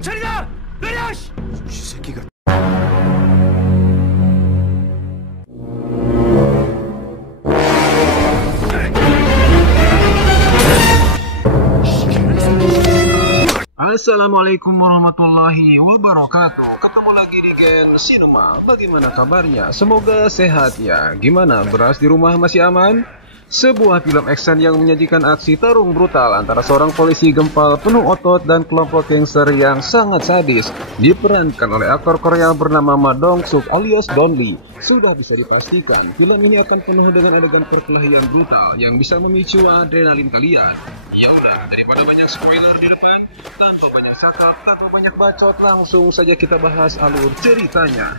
경찰이다! 내려! 이 새끼가. Assalamualaikum warahmatullahi wabarakatuh. Ketemu lagi di Gen Cinema. Bagaimana kabarnya? Semoga sehat ya. Gimana, beras di rumah masih aman? Sebuah film action yang menyajikan aksi tarung brutal antara seorang polisi gempal penuh otot dan kelompok gangster yang sangat sadis, diperankan oleh aktor Korea bernama Ma Dong-suk alias Don Lee. Sudah bisa dipastikan film ini akan penuh dengan adegan perkelahian brutal yang bisa memicu adrenalin kalian. Yaudah, daripada banyak spoiler di depan, tanpa banyak cakap, tanpa banyak bacot, langsung saja kita bahas alur ceritanya.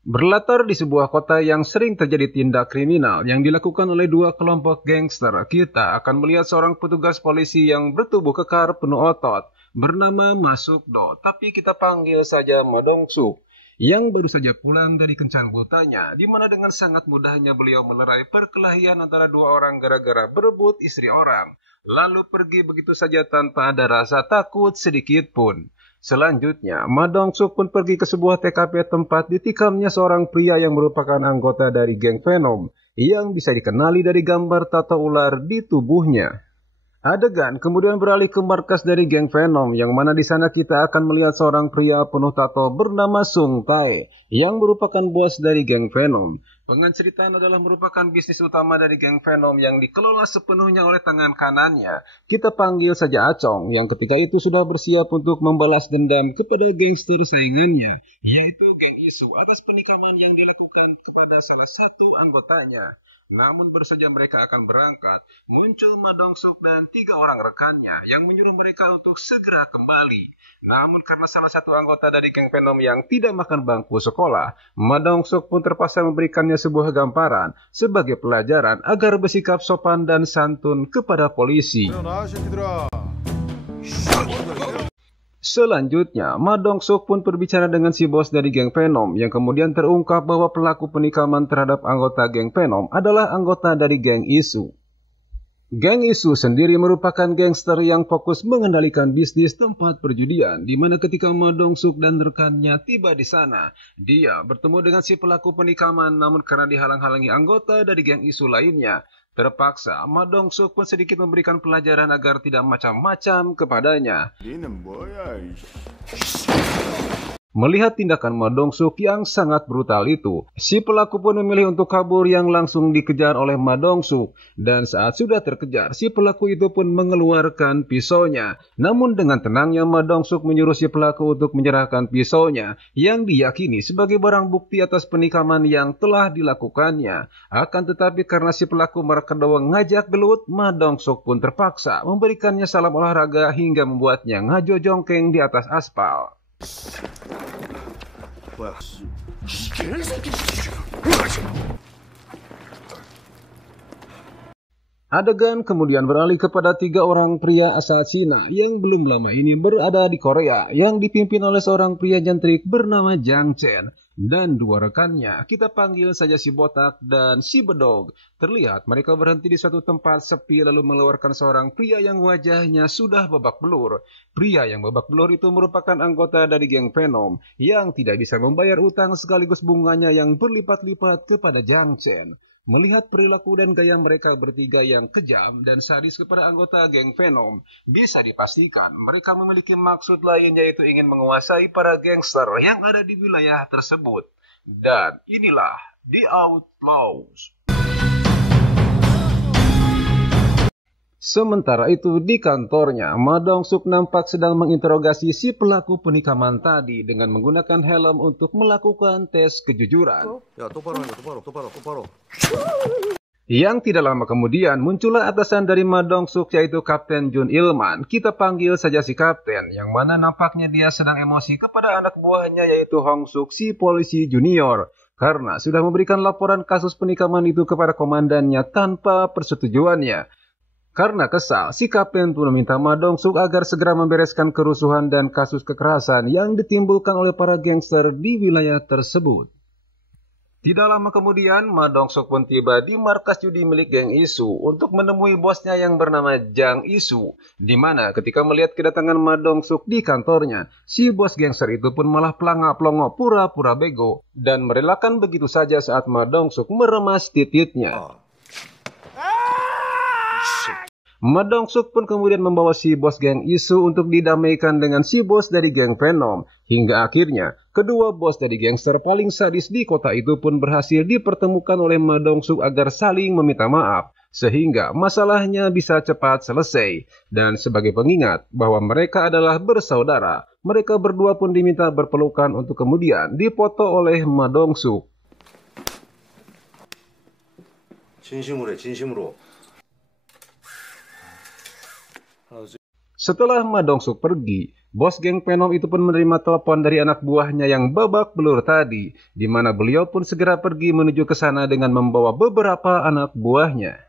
Berlatar di sebuah kota yang sering terjadi tindak kriminal yang dilakukan oleh dua kelompok gangster, kita akan melihat seorang petugas polisi yang bertubuh kekar penuh otot bernama Ma Suk-do, tapi kita panggil saja Ma Dong-suk, yang baru saja pulang dari kencan butanya, di mana dengan sangat mudahnya beliau melerai perkelahian antara dua orang gara-gara berebut istri orang, lalu pergi begitu saja tanpa ada rasa takut sedikit pun. Selanjutnya, Ma Dong-suk pun pergi ke sebuah TKP tempat ditikamnya seorang pria yang merupakan anggota dari geng Venom, yang bisa dikenali dari gambar tato ular di tubuhnya. Adegan kemudian beralih ke markas dari geng Venom, yang mana di sana kita akan melihat seorang pria penuh tato bernama Sung Tae, yang merupakan bos dari geng Venom. Penganceritaan adalah merupakan bisnis utama dari geng Venom yang dikelola sepenuhnya oleh tangan kanannya. Kita panggil saja Acong, yang ketika itu sudah bersiap untuk membalas dendam kepada gangster saingannya, yaitu geng Isu, atas penikaman yang dilakukan kepada salah satu anggotanya. Namun baru saja mereka akan berangkat, muncul Ma Dong-suk dan 3 orang rekannya yang menyuruh mereka untuk segera kembali. Namun karena salah satu anggota dari geng Venom yang tidak makan bangku sekolah, Ma Dong-suk pun terpaksa memberikannya sebuah gamparan sebagai pelajaran agar bersikap sopan dan santun kepada polisi. Selanjutnya, Ma Dong-suk pun berbicara dengan si bos dari geng Venom yang kemudian terungkap bahwa pelaku penikaman terhadap anggota geng Venom adalah anggota dari geng Isu. Geng Isu sendiri merupakan gangster yang fokus mengendalikan bisnis tempat perjudian, di mana ketika Ma Dong-suk dan rekannya tiba di sana, dia bertemu dengan si pelaku penikaman, namun karena dihalang-halangi anggota dari geng Isu lainnya, terpaksa Ma Dong-suk pun sedikit memberikan pelajaran agar tidak macam-macam kepadanya. Melihat tindakan Ma Dong-suk yang sangat brutal itu, si pelaku pun memilih untuk kabur yang langsung dikejar oleh Ma Dong-suk. Dan saat sudah terkejar, si pelaku itu pun mengeluarkan pisaunya. Namun dengan tenangnya Ma Dong-suk menyuruh si pelaku untuk menyerahkan pisaunya yang diyakini sebagai barang bukti atas penikaman yang telah dilakukannya. Akan tetapi karena si pelaku merekedau ngajak gelut, Ma Dong-suk pun terpaksa memberikannya salam olahraga hingga membuatnya ngajo jongkeng di atas aspal. Adegan kemudian beralih kepada 3 orang pria asal Cina yang belum lama ini berada di Korea, yang dipimpin oleh seorang pria jantrik bernama Jang Chen dan 2 rekannya. Kita panggil saja si botak dan si bedog. Terlihat mereka berhenti di suatu tempat sepi lalu mengeluarkan seorang pria yang wajahnya sudah babak belur. Pria yang babak belur itu merupakan anggota dari geng Venom yang tidak bisa membayar utang sekaligus bunganya yang berlipat-lipat kepada Jang Chen. Melihat perilaku dan gaya mereka bertiga yang kejam dan sadis kepada anggota geng Venom, bisa dipastikan mereka memiliki maksud lain, yaitu ingin menguasai para gangster yang ada di wilayah tersebut. Dan inilah The Outlaws. Sementara itu di kantornya, Ma Dong-suk nampak sedang menginterogasi si pelaku penikaman tadi dengan menggunakan helm untuk melakukan tes kejujuran. Yang tidak lama kemudian muncullah atasan dari Ma Dong-suk, yaitu Kapten Jun Ilman. Kita panggil saja si kapten, yang mana nampaknya dia sedang emosi kepada anak buahnya, yaitu Hong Suk, si polisi junior, karena sudah memberikan laporan kasus penikaman itu kepada komandannya tanpa persetujuannya. Karena kesal, si kapten pun meminta Ma Dong-suk agar segera membereskan kerusuhan dan kasus kekerasan yang ditimbulkan oleh para gangster di wilayah tersebut. Tidak lama kemudian, Ma Dong-suk pun tiba di markas judi milik geng Isu untuk menemui bosnya yang bernama Jang Isu, di mana ketika melihat kedatangan Ma Dong-suk di kantornya, si bos gangster itu pun malah pelangak-pelongo pura-pura bego dan merelakan begitu saja saat Ma Dong-suk meremas titiknya. Ma Dong-suk pun kemudian membawa si bos geng Isu untuk didamaikan dengan si bos dari geng Venom. Hingga akhirnya, kedua bos dari gangster paling sadis di kota itu pun berhasil dipertemukan oleh Ma Dong-suk agar saling meminta maaf. Sehingga masalahnya bisa cepat selesai. Dan sebagai pengingat bahwa mereka adalah bersaudara, mereka berdua pun diminta berpelukan untuk kemudian dipoto oleh Ma Dong-suk. 진심으로 해, 진심으로. Setelah Ma Dong-suk pergi, bos geng Venom itu pun menerima telepon dari anak buahnya yang babak belur tadi, di mana beliau pun segera pergi menuju ke sana dengan membawa beberapa anak buahnya.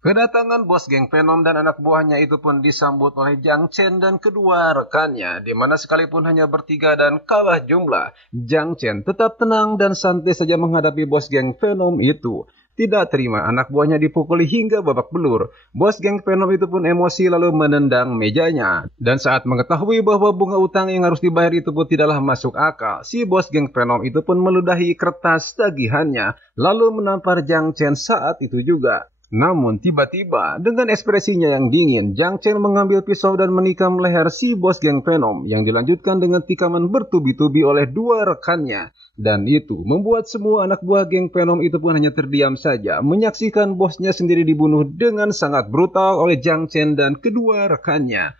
Kedatangan bos geng Venom dan anak buahnya itu pun disambut oleh Jang Chen dan kedua rekannya, di mana sekalipun hanya bertiga dan kalah jumlah, Jang Chen tetap tenang dan santai saja menghadapi bos geng Venom itu. Tidak terima anak buahnya dipukuli hingga babak belur. Bos geng Venom itu pun emosi lalu menendang mejanya. Dan saat mengetahui bahwa bunga utang yang harus dibayar itu pun tidaklah masuk akal, si bos geng Venom itu pun meludahi kertas tagihannya, lalu menampar Jang Chen saat itu juga. Namun tiba-tiba dengan ekspresinya yang dingin, Jang Chen mengambil pisau dan menikam leher si bos geng Venom yang dilanjutkan dengan tikaman bertubi-tubi oleh dua rekannya. Dan itu membuat semua anak buah geng Venom itu pun hanya terdiam saja menyaksikan bosnya sendiri dibunuh dengan sangat brutal oleh Jang Chen dan kedua rekannya.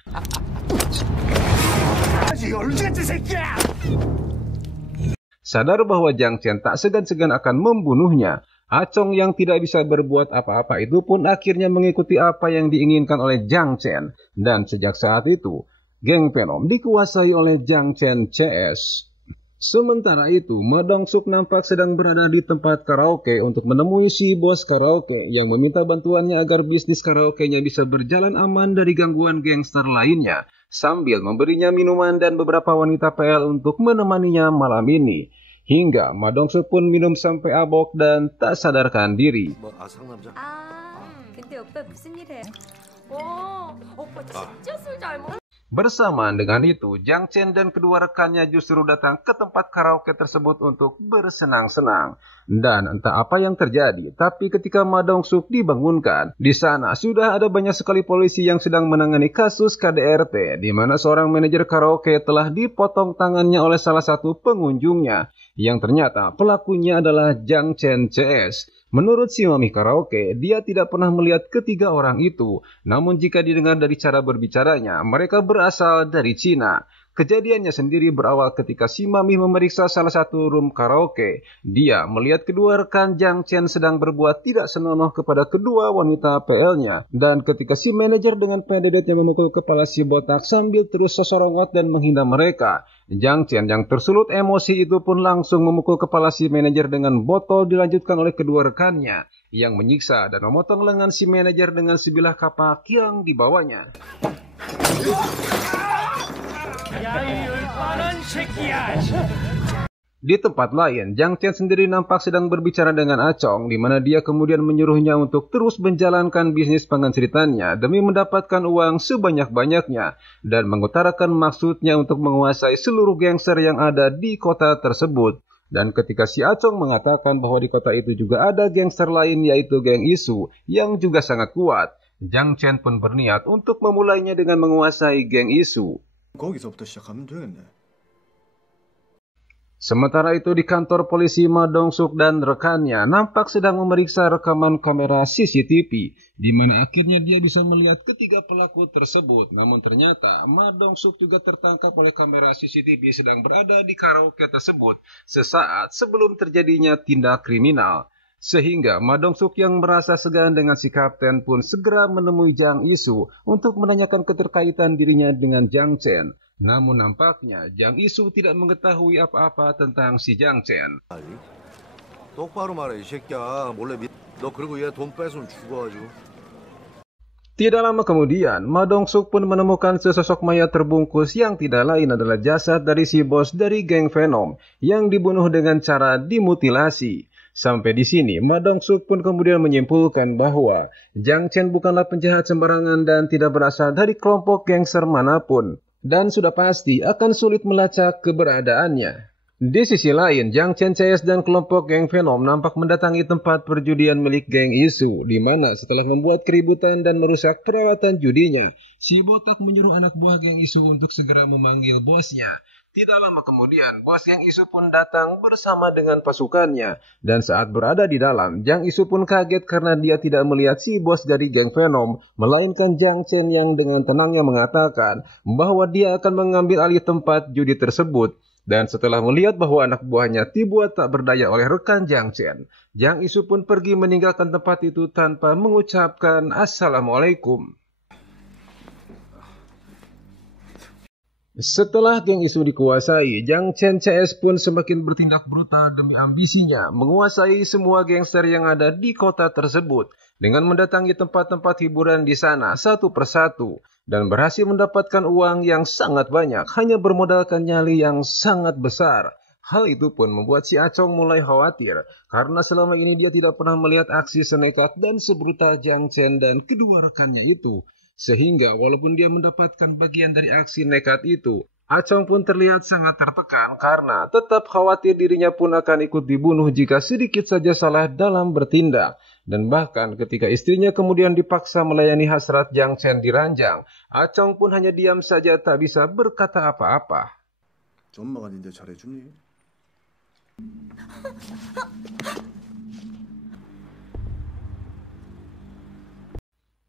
Sadar bahwa Jang Chen tak segan-segan akan membunuhnya, Acong yang tidak bisa berbuat apa-apa itu pun akhirnya mengikuti apa yang diinginkan oleh Jang Chen. Dan sejak saat itu, geng Venom dikuasai oleh Jang Chen CS. Sementara itu, Ma Dong-suk nampak sedang berada di tempat karaoke untuk menemui si bos karaoke yang meminta bantuannya agar bisnis karaoke-nya bisa berjalan aman dari gangguan gangster lainnya, sambil memberinya minuman dan beberapa wanita PL untuk menemaninya malam ini. Hingga Ma Dong-suk pun minum sampai abok dan tak sadarkan diri. 근데 오빠 무슨 일 해? 오빠 진짜 술 잘 먹어. Bersamaan dengan itu, Jang Chen dan kedua rekannya justru datang ke tempat karaoke tersebut untuk bersenang-senang. Dan entah apa yang terjadi, tapi ketika Ma Dong-suk dibangunkan, di sana sudah ada banyak sekali polisi yang sedang menangani kasus KDRT, di mana seorang manajer karaoke telah dipotong tangannya oleh salah satu pengunjungnya, yang ternyata pelakunya adalah Jang Chen CS. Menurut si mami karaoke, dia tidak pernah melihat ketiga orang itu. Namun jika didengar dari cara berbicaranya, mereka berasal dari Cina. Kejadiannya sendiri berawal ketika si mami memeriksa salah satu room karaoke. Dia melihat kedua rekan Jang Chen sedang berbuat tidak senonoh kepada kedua wanita PL-nya. Dan ketika si manajer dengan pendedetnya memukul kepala si botak sambil terus sesorongot dan menghina mereka, Jang Chen yang tersulut emosi itu pun langsung memukul kepala si manajer dengan botol dilanjutkan oleh kedua rekannya yang menyiksa dan memotong lengan si manajer dengan sebilah kapak yang dibawanya. Di tempat lain, Jang Chen sendiri nampak sedang berbicara dengan Acong, di mana dia kemudian menyuruhnya untuk terus menjalankan bisnis penganceritannya demi mendapatkan uang sebanyak-banyaknya dan mengutarakan maksudnya untuk menguasai seluruh gangster yang ada di kota tersebut. Dan ketika si Acong mengatakan bahwa di kota itu juga ada gangster lain yaitu geng Isu yang juga sangat kuat, Jang Chen pun berniat untuk memulainya dengan menguasai geng Isu. 거기서부터 시작하면 되겠네. Sementara itu di kantor polisi, Ma Dong-suk dan rekannya nampak sedang memeriksa rekaman kamera CCTV, di mana akhirnya dia bisa melihat ketiga pelaku tersebut. Namun ternyata Ma Dong-suk juga tertangkap oleh kamera CCTV sedang berada di karaoke tersebut sesaat sebelum terjadinya tindak kriminal. Sehingga Ma Dong-suk yang merasa segan dengan si kapten pun segera menemui Jang Isu untuk menanyakan keterkaitan dirinya dengan Jang Chen. Namun nampaknya Jang Isu tidak mengetahui apa-apa tentang si Jang Chen. 똑바로 말해 이 새끼야. 몰래 너 그리고 얘 돈 뺏으면 죽어 아주. Tidak lama kemudian, Ma Dong-suk pun menemukan sesosok mayat terbungkus yang tidak lain adalah jasad dari si bos dari geng Venom yang dibunuh dengan cara dimutilasi. Sampai di sini, Ma Dong-suk pun kemudian menyimpulkan bahwa Jang Chen bukanlah penjahat sembarangan dan tidak berasal dari kelompok gangster manapun, dan sudah pasti akan sulit melacak keberadaannya. Di sisi lain, Jang Chen CS dan kelompok geng Venom nampak mendatangi tempat perjudian milik geng Isu, di mana setelah membuat keributan dan merusak perawatan judinya, si botak menyuruh anak buah geng Isu untuk segera memanggil bosnya. Tidak lama kemudian, bos geng Isu pun datang bersama dengan pasukannya, dan saat berada di dalam, Jang Isu pun kaget karena dia tidak melihat si bos dari geng Venom, melainkan Jang Chen yang dengan tenangnya mengatakan bahwa dia akan mengambil alih tempat judi tersebut. Dan setelah melihat bahwa anak buahnya dibuat tak berdaya oleh rekan Jang Chen, Jang Isu pun pergi meninggalkan tempat itu tanpa mengucapkan Assalamualaikum. Setelah geng Isu dikuasai, Jang Chen CS pun semakin bertindak brutal demi ambisinya menguasai semua gangster yang ada di kota tersebut dengan mendatangi tempat-tempat hiburan di sana satu persatu dan berhasil mendapatkan uang yang sangat banyak hanya bermodalkan nyali yang sangat besar. Hal itu pun membuat si Acong mulai khawatir karena selama ini dia tidak pernah melihat aksi senekat dan sebrutal Jang Chen dan kedua rekannya itu. Sehingga walaupun dia mendapatkan bagian dari aksi nekat itu, Acong pun terlihat sangat tertekan karena tetap khawatir dirinya pun akan ikut dibunuh jika sedikit saja salah dalam bertindak. Dan bahkan ketika istrinya kemudian dipaksa melayani hasrat Jang Chen di ranjang, Acong pun hanya diam saja tak bisa berkata apa-apa. 엄마가 니한테 잘해주니?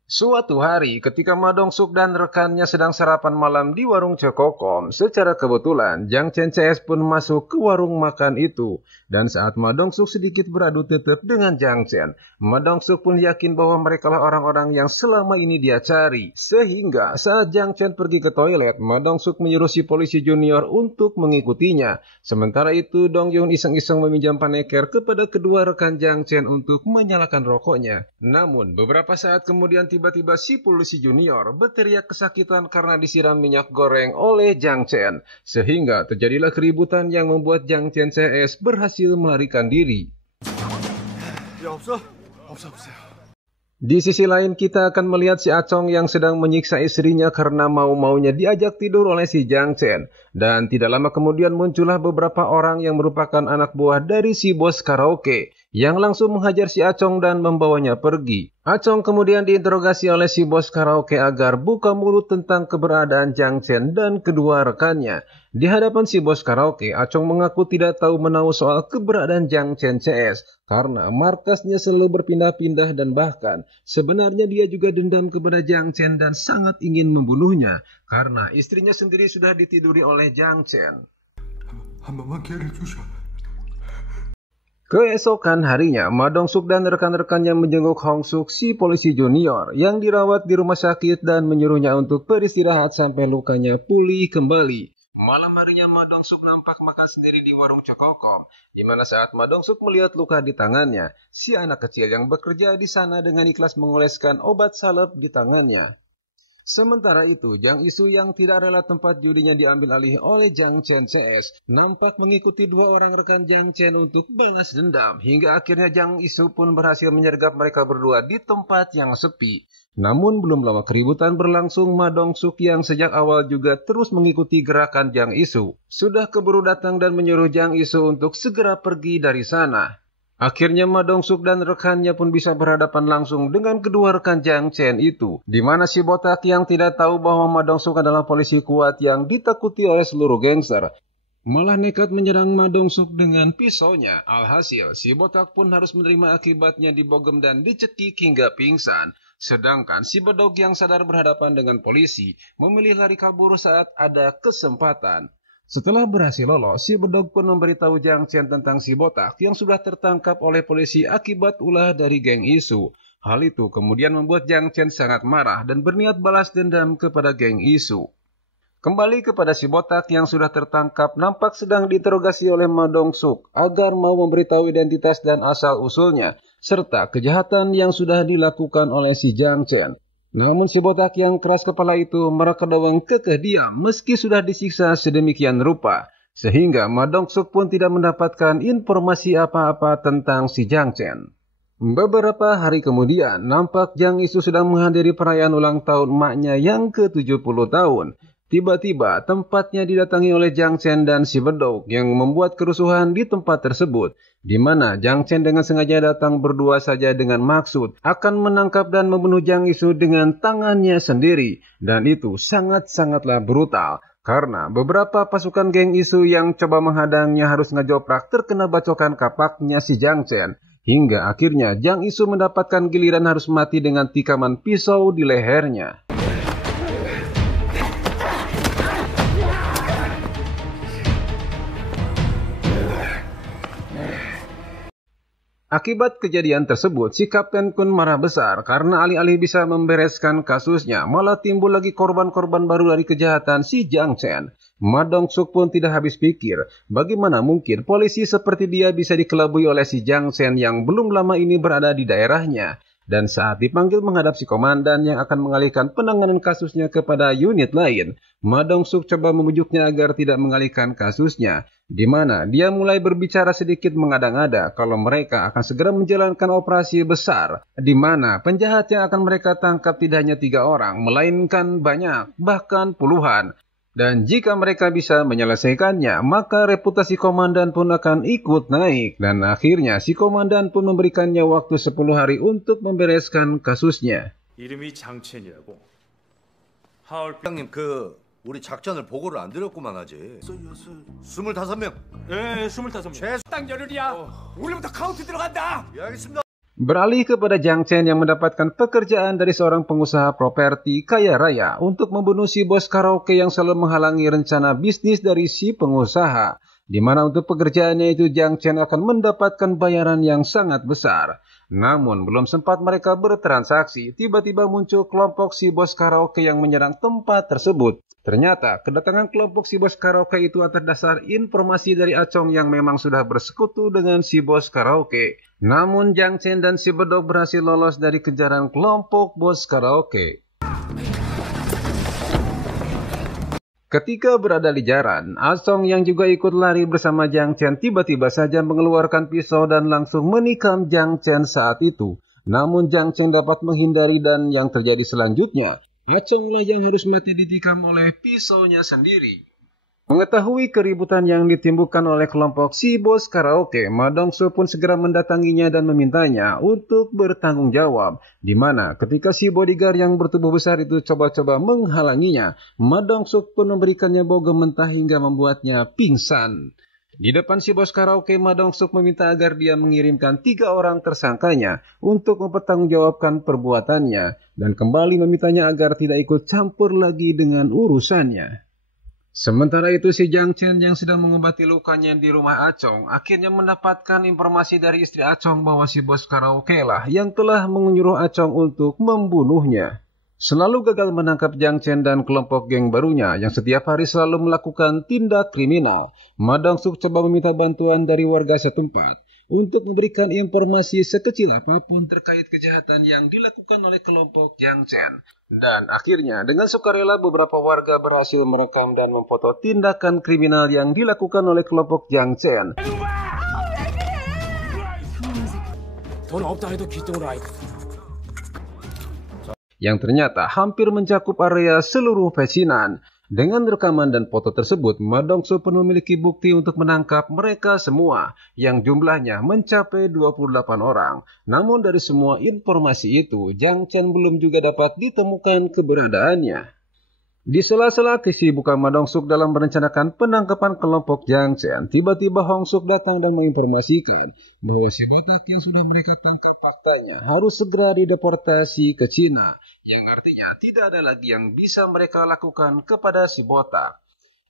Suatu hari, ketika Ma Dong-suk dan rekannya sedang sarapan malam di warung Cekokom, secara kebetulan Jang Chen CS pun masuk ke warung makan itu. Dan saat Ma Dong-suk sedikit beradu tetep dengan Jang Chen, Ma Dong-suk pun yakin bahwa mereka lah orang-orang yang selama ini dia cari. Sehingga saat Jang Chen pergi ke toilet, Ma Dong-suk menyuruh si polisi junior untuk mengikutinya. Sementara itu, Dong Yun iseng-iseng meminjam paneker kepada kedua rekan Jang Chen untuk menyalakan rokoknya. Namun, beberapa saat kemudian tiba-tiba si polisi junior berteriak kesakitan karena disiram minyak goreng oleh Jang Chen. Sehingga terjadilah keributan yang membuat Jang Chen CS berhasil melarikan diri. 야 없어? 없어요. Di sisi lain kita akan melihat si Acong yang sedang menyiksa istrinya karena mau-maunya diajak tidur oleh si Jang Chen. Dan tidak lama kemudian muncullah beberapa orang yang merupakan anak buah dari si bos karaoke yang langsung menghajar si Acong dan membawanya pergi. Acong kemudian diinterogasi oleh si bos karaoke agar buka mulut tentang keberadaan Jang Chen dan kedua rekannya. Di hadapan si bos karaoke, Acong mengaku tidak tahu menahu soal keberadaan Jang Chen CS karena markasnya selalu berpindah-pindah dan bahkan sebenarnya dia juga dendam kepada Jang Chen dan sangat ingin membunuhnya karena istrinya sendiri sudah ditiduri oleh Jang Chen. Keesokan harinya, Ma Dong-suk dan rekan-rekannya menjenguk Hong Suk, si polisi junior, yang dirawat di rumah sakit dan menyuruhnya untuk beristirahat sampai lukanya pulih kembali. Malam harinya, Ma Dong-suk nampak makan sendiri di warung Cekokom, di mana saat Ma Dong-suk melihat luka di tangannya, si anak kecil yang bekerja di sana dengan ikhlas mengoleskan obat salep di tangannya. Sementara itu, Jang Isu yang tidak rela tempat judinya diambil alih oleh Jang Chen CS nampak mengikuti dua orang rekan Jang Chen untuk balas dendam hingga akhirnya Jang Isu pun berhasil menyergap mereka berdua di tempat yang sepi. Namun belum lama keributan berlangsung, Ma Dong-suk yang sejak awal juga terus mengikuti gerakan Jang Isu sudah keburu datang dan menyuruh Jang Isu untuk segera pergi dari sana. Akhirnya Ma Dong-suk dan rekannya pun bisa berhadapan langsung dengan kedua rekan Jang Chen itu, di mana si botak yang tidak tahu bahwa Ma Dong-suk adalah polisi kuat yang ditakuti oleh seluruh gangster, malah nekat menyerang Ma Dong-suk dengan pisaunya. Alhasil, si botak pun harus menerima akibatnya dibogem dan dicekik hingga pingsan. Sedangkan si bedog yang sadar berhadapan dengan polisi memilih lari kabur saat ada kesempatan. Setelah berhasil lolos, si bedog pun memberitahu Jang Chen tentang si botak yang sudah tertangkap oleh polisi akibat ulah dari geng Isu. Hal itu kemudian membuat Jang Chen sangat marah dan berniat balas dendam kepada geng Isu. Kembali kepada si botak yang sudah tertangkap nampak sedang diinterogasi oleh Ma Dong-suk agar mau memberitahu identitas dan asal-usulnya serta kejahatan yang sudah dilakukan oleh si Jang Chen. Namun si botak yang keras kepala itu merekadawang kekeh diam meski sudah disiksa sedemikian rupa, sehingga Ma Dong-suk pun tidak mendapatkan informasi apa-apa tentang si Jang Chen. Beberapa hari kemudian, nampak Jang Isu sedang menghadiri perayaan ulang tahun emaknya yang ke-70 tahun. Tiba-tiba, tempatnya didatangi oleh Jang Chen dan si bedog yang membuat kerusuhan di tempat tersebut, di mana Jang Chen dengan sengaja datang berdua saja dengan maksud akan menangkap dan membunuh Jang Isu dengan tangannya sendiri, dan itu sangat-sangatlah brutal. Karena beberapa pasukan geng Isu yang coba menghadangnya harus ngejoprak terkena bacokan kapaknya si Jang Chen. Hingga akhirnya Jang Isu mendapatkan giliran harus mati dengan tikaman pisau di lehernya. Akibat kejadian tersebut, si Kapten Kun marah besar karena alih-alih bisa membereskan kasusnya, malah timbul lagi korban-korban baru dari kejahatan si Jang Chen. Ma Dong-suk pun tidak habis pikir, bagaimana mungkin polisi seperti dia bisa dikelabui oleh si Jang Chen yang belum lama ini berada di daerahnya. Dan saat dipanggil menghadap si komandan yang akan mengalihkan penanganan kasusnya kepada unit lain, Ma Dong-suk coba membujuknya agar tidak mengalihkan kasusnya, di mana dia mulai berbicara sedikit mengada-ngada kalau mereka akan segera menjalankan operasi besar, di mana penjahat yang akan mereka tangkap tidak hanya 3 orang, melainkan banyak, bahkan puluhan. Dan jika mereka bisa menyelesaikannya, maka reputasi komandan pun akan ikut naik. Dan akhirnya si komandan pun memberikannya waktu 10 hari untuk membereskan kasusnya. 이름이 장첸이라고. 형님 우리 작전을 보고를 안 드렸구만 아직. 25명. 예, 25명. 딱 열흘이야. 오늘부터 카운트 들어간다. 예, 알겠습니다. Beralih kepada Jang Chen yang mendapatkan pekerjaan dari seorang pengusaha properti kaya raya untuk membunuh si bos karaoke yang selalu menghalangi rencana bisnis dari si pengusaha. Di mana untuk pekerjaannya itu Jang Chen akan mendapatkan bayaran yang sangat besar. Namun belum sempat mereka bertransaksi, tiba-tiba muncul kelompok si bos karaoke yang menyerang tempat tersebut. Ternyata kedatangan kelompok si bos karaoke itu atas dasar informasi dari Acong yang memang sudah bersekutu dengan si bos karaoke. Namun Jang Chen dan si bedog berhasil lolos dari kejaran kelompok bos karaoke. Ketika berada di jalan, Acong yang juga ikut lari bersama Jang Chen tiba-tiba saja mengeluarkan pisau dan langsung menikam Jang Chen saat itu. Namun Jang Chen dapat menghindari dan yang terjadi selanjutnya, Aconglah yang harus mati ditikam oleh pisaunya sendiri. Mengetahui keributan yang ditimbulkan oleh kelompok si bos karaoke, Ma Dong-suk pun segera mendatanginya dan memintanya untuk bertanggung jawab. Di mana ketika si bodyguard yang bertubuh besar itu coba-coba menghalanginya, Ma Dong-suk pun memberikannya bogem mentah hingga membuatnya pingsan. Di depan si bos karaoke, Ma Dong-suk meminta agar dia mengirimkan 3 orang tersangkanya untuk mempertanggungjawabkan perbuatannya dan kembali memintanya agar tidak ikut campur lagi dengan urusannya. Sementara itu si Jang Chen yang sedang mengobati lukanya di rumah Acong akhirnya mendapatkan informasi dari istri Acong bahwa si bos karaoke lah yang telah menyuruh Acong untuk membunuhnya. Selalu gagal menangkap Jang Chen dan kelompok geng barunya yang setiap hari selalu melakukan tindak kriminal, Ma Dong-suk coba meminta bantuan dari warga setempat untuk memberikan informasi sekecil apapun terkait kejahatan yang dilakukan oleh kelompok Jang Chen. Dan akhirnya dengan sukarela beberapa warga berhasil merekam dan memfoto tindakan kriminal yang dilakukan oleh kelompok Jang Chen. 돈 없다 해도 귀뚱으로 아이. Yang ternyata hampir mencakup area seluruh pecinan. Dengan rekaman dan foto tersebut, Ma Dong-suk pun memiliki bukti untuk menangkap mereka semua, yang jumlahnya mencapai 28 orang. Namun dari semua informasi itu, Jang Chen belum juga dapat ditemukan keberadaannya. Di sela-sela kesibukan Ma Dong-suk dalam merencanakan penangkapan kelompok Jang Chen, tiba-tiba Hong Suk datang dan menginformasikan bahwa si botak yang sudah mereka tangkap faktanya harus segera dideportasi ke Cina. Yang artinya tidak ada lagi yang bisa mereka lakukan kepada si botak.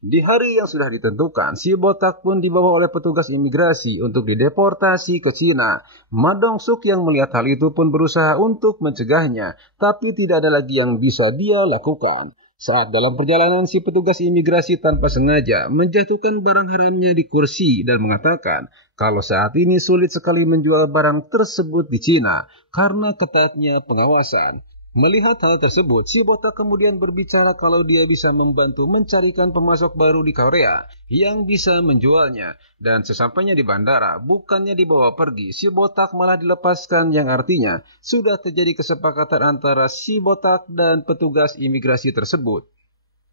Di hari yang sudah ditentukan, si botak pun dibawa oleh petugas imigrasi untuk dideportasi ke Cina. Ma Dong-suk yang melihat hal itu pun berusaha untuk mencegahnya, tapi tidak ada lagi yang bisa dia lakukan. Saat dalam perjalanan, si petugas imigrasi tanpa sengaja menjatuhkan barang haramnya di kursi dan mengatakan kalau saat ini sulit sekali menjual barang tersebut di Cina karena ketatnya pengawasan. Melihat hal tersebut, si botak kemudian berbicara kalau dia bisa membantu mencarikan pemasok baru di Korea yang bisa menjualnya. Dan sesampainya di bandara, bukannya dibawa pergi, si botak malah dilepaskan, yang artinya sudah terjadi kesepakatan antara si botak dan petugas imigrasi tersebut.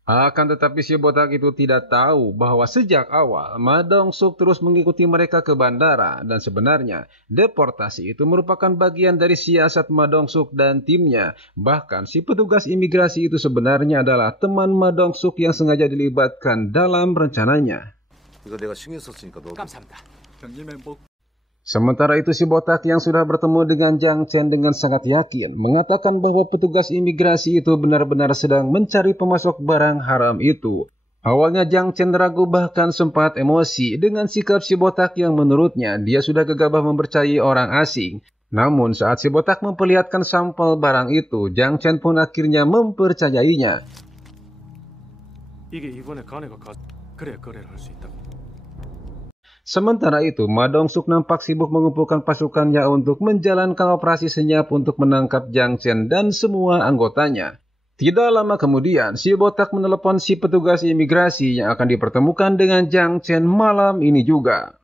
Akan tetapi si botak itu tidak tahu bahwa sejak awal Ma Dong-suk terus mengikuti mereka ke bandara, dan sebenarnya deportasi itu merupakan bagian dari siasat Ma Dong-suk dan timnya. Bahkan si petugas imigrasi itu sebenarnya adalah teman Ma Dong-suk yang sengaja dilibatkan dalam rencananya. 이거 내가 신경 썼으니까 너. 감사합니다. 형님의 목. Sementara itu si botak yang sudah bertemu dengan Jang Chen dengan sangat yakin mengatakan bahwa petugas imigrasi itu benar-benar sedang mencari pemasok barang haram itu. Awalnya Jang Chen ragu bahkan sempat emosi dengan sikap si botak yang menurutnya dia sudah gegabah mempercayai orang asing. Namun saat si botak memperlihatkan sampel barang itu, Jang Chen pun akhirnya mempercayainya. 이게 이번에 가네가 그래 거래를 할 수 있다고. Sementara itu, Ma Dong-suk nampak sibuk mengumpulkan pasukannya untuk menjalankan operasi senyap untuk menangkap Jang Chen dan semua anggotanya. Tidak lama kemudian, si botak menelepon si petugas imigrasi yang akan dipertemukan dengan Jang Chen malam ini juga.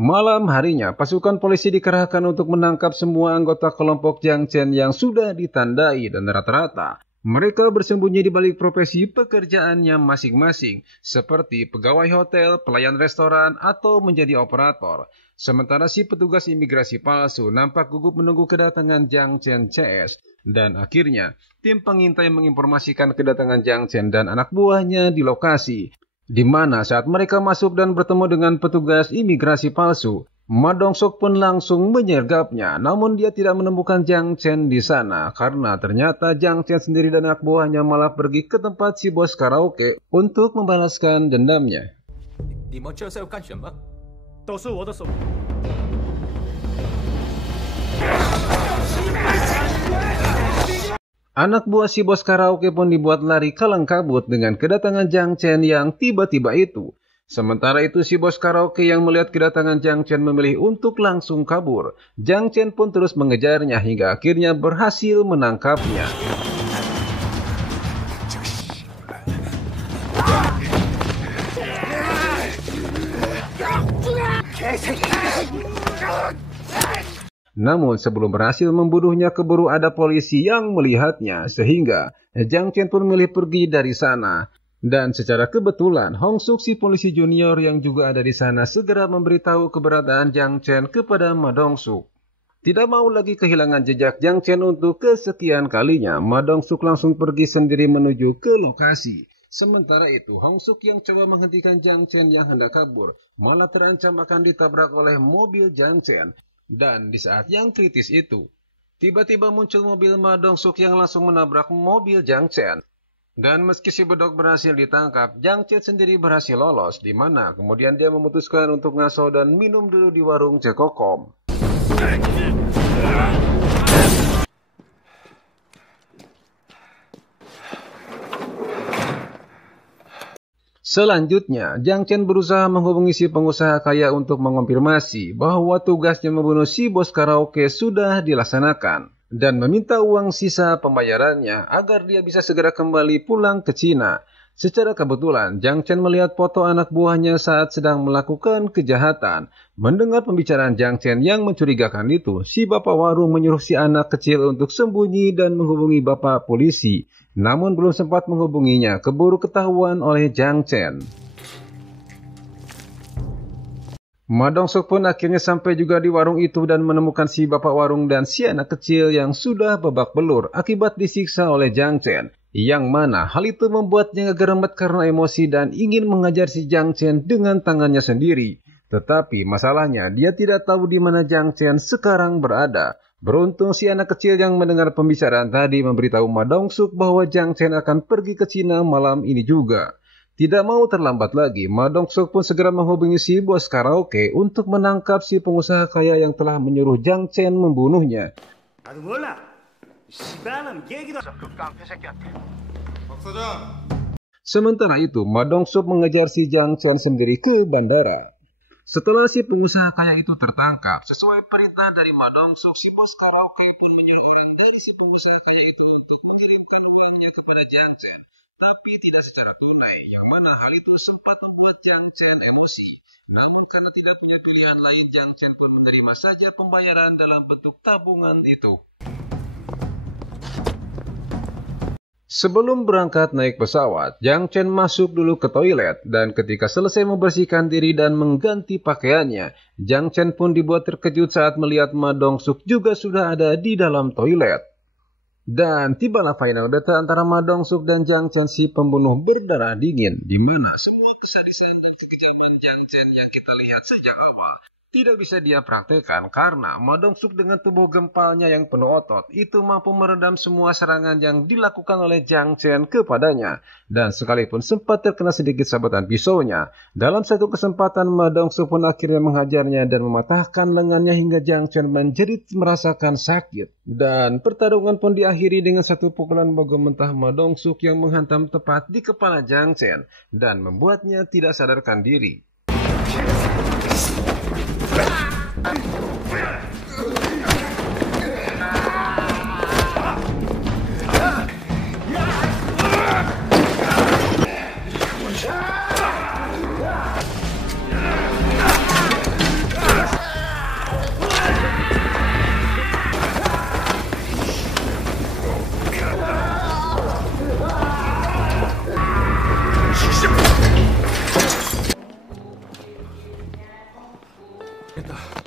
Malam harinya, pasukan polisi dikerahkan untuk menangkap semua anggota kelompok Jang Chen yang sudah ditandai, dan rata-rata mereka bersembunyi di balik profesi pekerjaannya masing-masing, seperti pegawai hotel, pelayan restoran, atau menjadi operator. Sementara si petugas imigrasi palsu nampak gugup menunggu kedatangan Jang Chen CS. Dan akhirnya, tim pengintai menginformasikan kedatangan Jang Chen dan anak buahnya di lokasi. Di mana saat mereka masuk dan bertemu dengan petugas imigrasi palsu, Ma Dong-suk pun langsung menyergapnya, namun dia tidak menemukan Jang Chen di sana karena ternyata Jang Chen sendiri dan anak buahnya malah pergi ke tempat si bos karaoke untuk membalaskan dendamnya. Anak buah si bos karaoke pun dibuat lari kalang kabut dengan kedatangan Jang Chen yang tiba-tiba itu. Sementara itu si bos karaoke yang melihat kedatangan Jang Chen memilih untuk langsung kabur. Jang Chen pun terus mengejarnya hingga akhirnya berhasil menangkapnya. Namun sebelum berhasil membunuhnya keburu ada polisi yang melihatnya sehingga Jang Chen pun memilih pergi dari sana. Dan secara kebetulan, Hong Suk si polisi junior yang juga ada di sana segera memberitahu keberadaan Jang Chen kepada Ma Dong-suk. Tidak mau lagi kehilangan jejak Jang Chen untuk kesekian kalinya, Ma Dong-suk langsung pergi sendiri menuju ke lokasi. Sementara itu, Hong Suk yang coba menghentikan Jang Chen yang hendak kabur, malah terancam akan ditabrak oleh mobil Jang Chen. Dan di saat yang kritis itu, tiba-tiba muncul mobil Ma Dong-suk yang langsung menabrak mobil Jang Chen. Dan meski si bedog berhasil ditangkap, Jang Chen sendiri berhasil lolos, di mana kemudian dia memutuskan untuk ngaso dan minum dulu di warung Cekokom. Selanjutnya, Jang Chen berusaha menghubungi si pengusaha kaya untuk mengonfirmasi bahwa tugasnya membunuh si bos karaoke sudah dilaksanakan. Dan meminta uang sisa pembayarannya agar dia bisa segera kembali pulang ke Cina. Secara kebetulan, Jang Chen melihat foto anak buahnya saat sedang melakukan kejahatan. Mendengar pembicaraan Jang Chen yang mencurigakan itu, si bapak warung menyuruh si anak kecil untuk sembunyi dan menghubungi bapak polisi. Namun belum sempat menghubunginya, keburu ketahuan oleh Jang Chen. Ma Dong-suk pun akhirnya sampai juga di warung itu dan menemukan si bapak warung dan si anak kecil yang sudah babak belur akibat disiksa oleh Jang Chen. Yang mana hal itu membuatnya ngegeremet karena emosi dan ingin mengajar si Jang Chen dengan tangannya sendiri. Tetapi masalahnya dia tidak tahu di mana Jang Chen sekarang berada. Beruntung si anak kecil yang mendengar pembicaraan tadi memberitahu Ma Dong-suk bahwa Jang Chen akan pergi ke Cina malam ini juga. Tidak mau terlambat lagi, Ma Dong-suk pun segera menghubungi si bos karaoke untuk menangkap si pengusaha kaya yang telah menyuruh Jang Chen membunuhnya. Sementara itu, Ma Dong-suk mengejar si Jang Chen sendiri ke bandara. Setelah si pengusaha kaya itu tertangkap, sesuai perintah dari Ma Dong-seok, si bos karaoke pun menyuruh orang dari si pengusaha kaya itu untuk mengirimkan uangnya kepada Jang Chen, tapi tidak secara tunai, yang mana hal itu sempat membuat Jang Chen emosi. Namun karena tidak punya pilihan lain, Jang Chen pun menerima saja pembayaran dalam bentuk tabungan itu. Sebelum berangkat naik pesawat, Jang Chen masuk dulu ke toilet dan ketika selesai membersihkan diri dan mengganti pakaiannya, Jang Chen pun dibuat terkejut saat melihat Ma Dong-seok juga sudah ada di dalam toilet. Dan tibalah final battle antara Ma Dong-seok dan Jang Chen, si pembunuh berdarah dingin, di mana semua kesadisan dan kekejaman Jang Chen yang kita lihat sejak awal tidak bisa dia praktekkan karena Ma Dong-seok dengan tubuh gempalnya yang penuh otot itu mampu meredam semua serangan yang dilakukan oleh Jang Chen kepadanya. Dan sekalipun sempat terkena sedikit sabetan pisaunya, dalam satu kesempatan Ma Dong-seok pun akhirnya menghajarnya dan mematahkan lengannya hingga Jang Chen menjerit merasakan sakit. Dan pertarungan pun diakhiri dengan satu pukulan bago mentah Ma Dong-seok yang menghantam tepat di kepala Jang Chen dan membuatnya tidak sadarkan diri.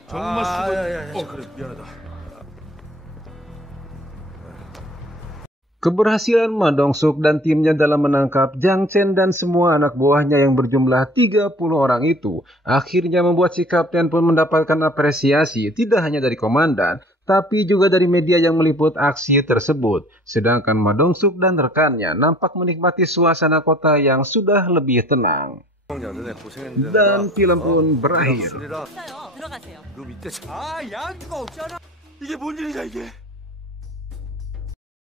정말 수고. 그래 미안하다. Keberhasilan Ma Dong-seok dan timnya dalam menangkap Jang Chen dan semua anak buahnya yang berjumlah 30 orang itu akhirnya membuat si kapten pun mendapatkan apresiasi tidak hanya dari komandan, tapi juga dari media yang meliput aksi tersebut. Sedangkan Ma Dong-seok dan rekannya nampak menikmati suasana kota yang sudah lebih tenang. Dan film pun berakhir. 들어가세요. 너 밑에 아 양주가 없잖아. 이게 뭔 일이냐 이게?